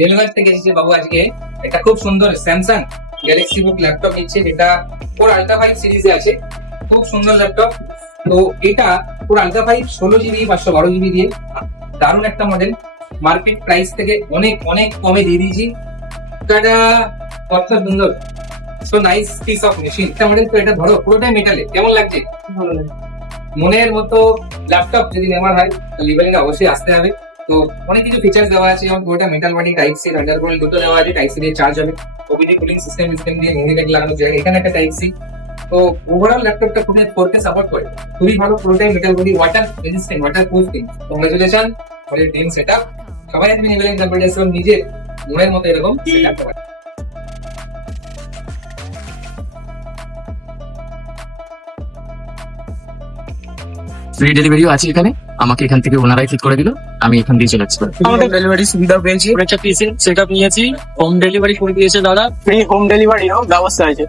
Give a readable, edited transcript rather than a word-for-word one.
রেলগঞ্জ থেকে এসেছে বাবু আজকে একটা খুব সুন্দর স্যামসাং গ্যালাক্সি বুক ল্যাপটপ নিচ্ছে, যেটা পুরো আলট্রা 5 সিরিজে আছে। খুব সুন্দর ল্যাপটপ। তো এটা পুরো আলট্রা 5 16GB 512GB দিয়ে দারুণ একটা মডেল। মার্কেট প্রাইস থেকে অনেক অনেক কমে দিয়ে দিয়েছি। এটা কত সুন্দর, so nice piece of machine. এটা মডেল তো, এটা ধরো পুরোটাই মেটালে, কেমন লাগছে? ভালো লাগে। মনের মতো ল্যাপটপ যদি নেওয়ার হয় তো লিভারিংটা অবশ্যই আসতে হবে। তো অনেক কিছু ফিচার্স দেওয়া আছে, যেমন পুরোটা metal body, type C underground দুটো দেওয়া আছে। টাইপ সি দিয়ে চার্জ হবে, ওবিডি কুলিং সিস্টেম দিয়ে মেমরি কার্ড লাগানো যায়। এখানে একটা টাইপ সি। তো ওভারঅল ল্যাপটপটা খুবই 4K সাপোর্ট করে, খুবই ভালো। পুরোটাই metal body, water resistant, water proofing. Congratulation for your dream setup. সবাই আপনি নিবেন কম্পিউটার নিজের মনের মতো এরকম সেটআপ করবেন। ফ্রি ডেলিভারিও আছে এখানে, আমাকে এখান থেকে ওনারাই ঠিক করে দিল, আমি এখান দিয়ে চলে যাচ্ছি। আমাদের ডেলিভারি সুবিধা পেয়েছি। একটা পিসি সেটআপ নিয়েছি, হোম ডেলিভারি করে দিয়েছে দাদা। ফ্রি হোম ডেলিভারিও ব্যবস্থা আছে।